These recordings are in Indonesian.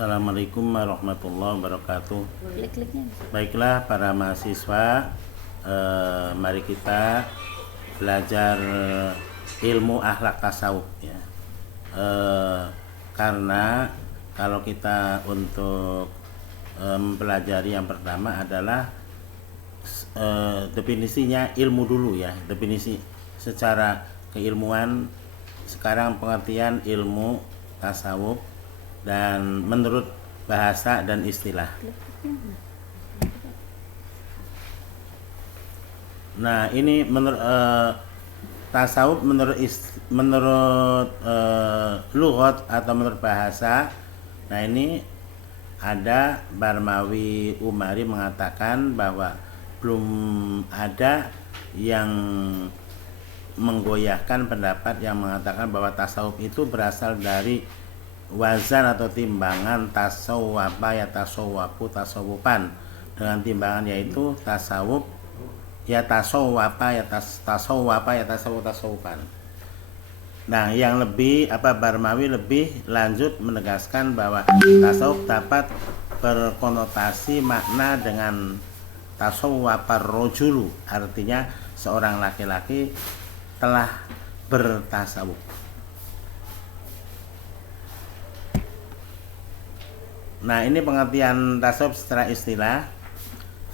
Assalamualaikum warahmatullahi wabarakatuh. Klik-kliknya. Baiklah para mahasiswa, mari kita belajar ilmu akhlak tasawuf ya. Karena kalau kita untuk mempelajari yang pertama adalah definisinya ilmu dulu ya, definisi secara keilmuan. Sekarang pengertian ilmu tasawuf dan menurut bahasa dan istilah. Nah, ini menurut tasawuf menurut lughat atau menurut bahasa. Nah, ini ada Barmawi Umari mengatakan bahwa belum ada yang menggoyahkan pendapat yang mengatakan bahwa tasawuf itu berasal dari wazan atau timbangan tasawwapa ya tasawwapu tasawupan, dengan timbangan yaitu tasawuf ya tasawwapa ya tasawwapa ya tasawupan. Nah, yang lebih Barmawi lebih lanjut menegaskan bahwa tasawuf dapat berkonotasi makna dengan tasawwapar rojulu, artinya seorang laki-laki telah bertasawuf. Nah, ini pengertian tasawuf secara istilah.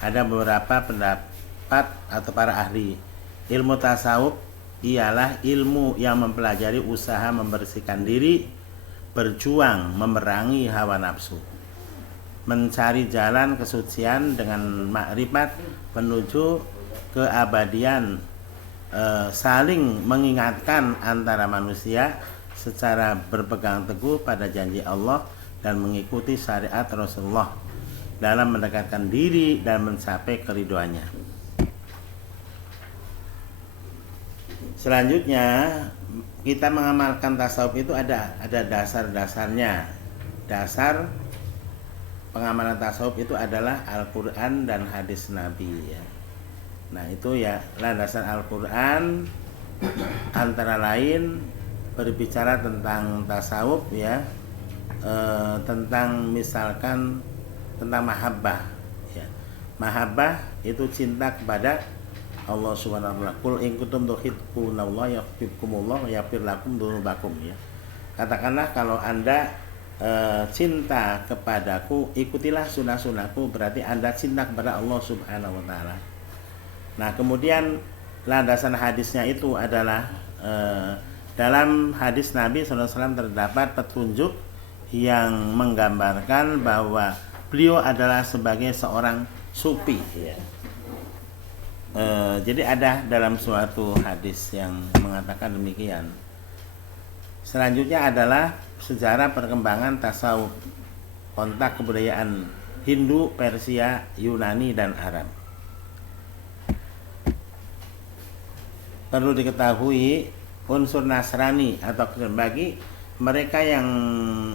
Ada beberapa pendapat atau para ahli. Ilmu tasawuf ialah ilmu yang mempelajari usaha membersihkan diri, berjuang memerangi hawa nafsu, mencari jalan kesucian dengan makrifat menuju keabadian, saling mengingatkan antara manusia secara berpegang teguh pada janji Allah dan mengikuti syariat Rasulullah dalam mendekatkan diri dan mencapai keridhoannya. Selanjutnya, kita mengamalkan tasawuf itu ada dasar-dasarnya. Dasar pengamalan tasawuf itu adalah Al-Quran dan hadis Nabi ya. Nah, itu ya landasan Al-Quran antara lain berbicara tentang tasawuf ya, tentang misalkan tentang mahabbah ya. Mahabbah itu cinta kepada Allah Subhanahu wa taala. Qul in kuntum tuhibbunallaha yuhibbukumullah wa yaghfir lakum dzunubakum ya. Katakanlah kalau Anda cinta kepadaku, ikutilah sunnah-sunnahku, berarti Anda cinta kepada Allah Subhanahu wa taala. Nah, kemudian landasan hadisnya itu adalah dalam hadis Nabi SAW terdapat petunjuk yang menggambarkan bahwa beliau adalah sebagai seorang sufi ya. Jadi ada dalam suatu hadis yang mengatakan demikian. Selanjutnya adalah sejarah perkembangan tasawuf, kontak kebudayaan Hindu, Persia, Yunani, dan Arab. Perlu diketahui unsur Nasrani atau bagi mereka yang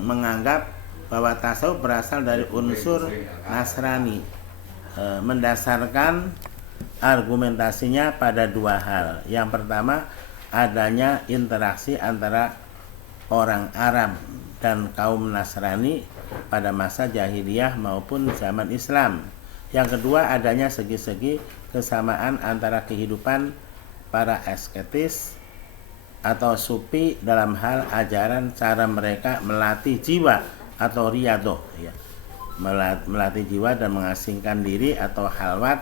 menganggap bahwa tasawuf berasal dari unsur Nasrani, mendasarkan argumentasinya pada dua hal. Yang pertama, adanya interaksi antara orang Arab dan kaum Nasrani pada masa jahiliyah maupun zaman Islam. Yang kedua, adanya segi-segi kesamaan antara kehidupan para asketis atau sufi dalam hal ajaran cara mereka melatih jiwa atau riyadoh ya, melatih jiwa dan mengasingkan diri atau halwat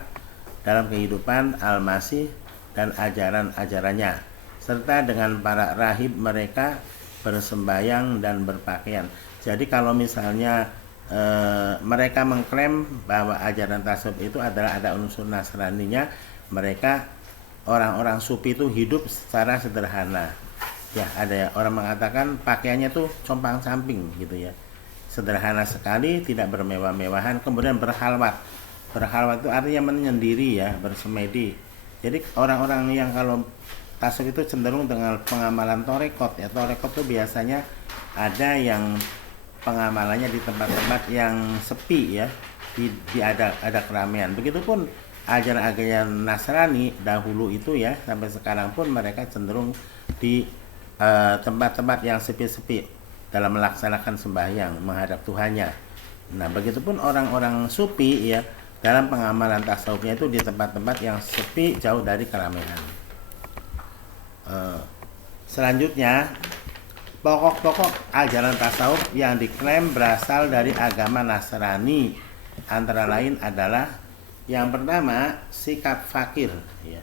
dalam kehidupan al-masih dan ajaran-ajarannya, serta dengan para rahib mereka bersembayang dan berpakaian. Jadi kalau misalnya mereka mengklaim bahwa ajaran tasawuf itu adalah ada unsur Nasraninya, mereka orang-orang sufi itu hidup secara sederhana. Ya, ada orang mengatakan pakaiannya tuh compang-camping gitu ya. Sederhana sekali, tidak bermewah-mewahan, kemudian berhalwat. Berhalwat itu artinya menyendiri ya, bersemedi. Jadi orang-orang yang kalau tasawuf itu cenderung dengan pengamalan torekot ya. Torekot itu biasanya ada yang pengamalannya di tempat-tempat yang sepi ya, di ada keramaian. Begitupun ajaran-ajaran Nasrani dahulu itu ya, sampai sekarang pun mereka cenderung di tempat-tempat yang sepi-sepi. dalam melaksanakan sembahyang menghadap Tuhannya. Nah, begitupun orang-orang sufi ya, dalam pengamalan tasawufnya itu di tempat-tempat yang sepi, jauh dari keramaian. Selanjutnya, pokok-pokok ajaran tasawuf yang diklaim berasal dari agama Nasrani antara lain adalah yang pertama, sikap fakir ya.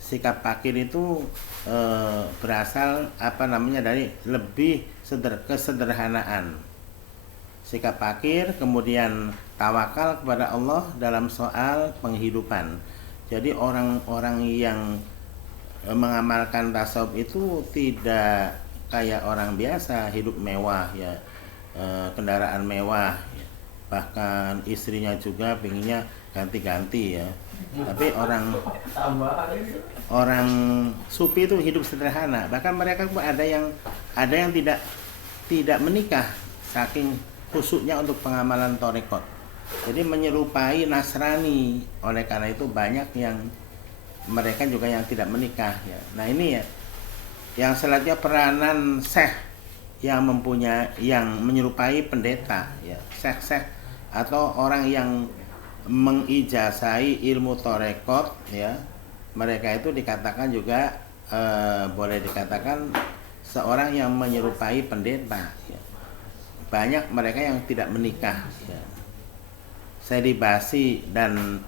Sikap fakir itu berasal dari lebih kesederhanaan. Sikap fakir, kemudian tawakal kepada Allah dalam soal penghidupan. Jadi orang-orang yang mengamalkan tasawuf itu tidak kayak orang biasa hidup mewah ya, kendaraan mewah ya. Bahkan istrinya juga pengennya ganti-ganti ya. Tapi orang sufi itu hidup sederhana. Bahkan mereka pun ada yang tidak menikah saking khusyuknya untuk pengamalan tarekat. Jadi menyerupai Nasrani. Oleh karena itu banyak yang mereka juga yang tidak menikah ya. Nah, ini ya yang selanjutnya peranan syekh yang menyerupai pendeta ya. Syekh atau orang yang mengijazai ilmu tarekat ya. Mereka itu dikatakan juga boleh dikatakan seorang yang menyerupai pendeta ya. Banyak mereka yang tidak menikah ya. Selibasi dan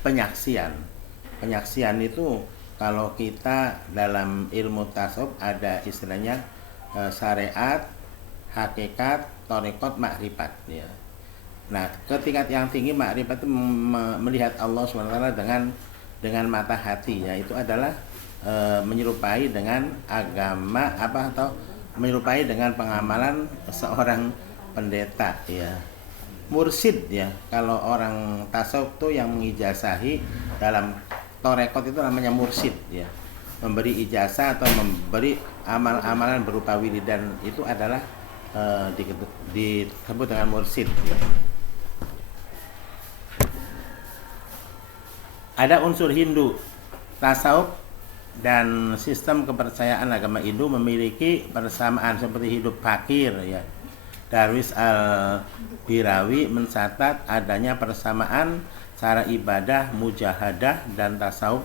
penyaksian. Penyaksian itu kalau kita dalam ilmu tasawuf ada istilahnya syariat, hakikat, tarekat, makrifat ya. Nah, ketika yang tinggi makrifat itu melihat Allah SWT dengan mata hati ya, itu adalah menyerupai dengan agama atau menyerupai dengan pengamalan seorang pendeta ya. Mursid ya, kalau orang tasawuf tuh yang mengijazahi dalam tarekat itu namanya mursid ya. Memberi ijazah atau memberi amal-amalan berupa wiridan itu adalah disebut dengan mursid ya. Ada unsur Hindu. Tasawuf dan sistem kepercayaan agama Hindu memiliki persamaan seperti hidup fakir ya. Darwis al-Birawi mencatat adanya persamaan cara ibadah, mujahadah, dan tasawuf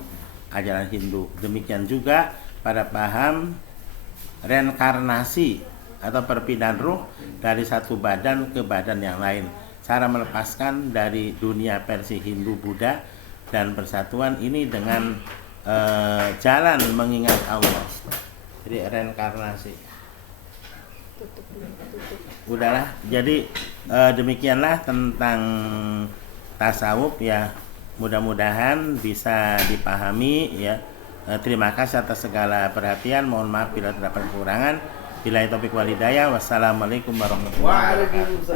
ajaran Hindu. Demikian juga pada paham reinkarnasi atau perpindahan ruh dari satu badan ke badan yang lain. Cara melepaskan dari dunia versi Hindu Buddha dan persatuan ini dengan jalan mengingat Allah. Jadi reinkarnasi. Udahlah, jadi demikianlah tentang tasawuf ya. Mudah-mudahan bisa dipahami ya. Terima kasih atas segala perhatian. Mohon maaf bila terdapat kekurangan. Billahi taufiq wal hidayah. Wassalamualaikum warahmatullahi wabarakatuh.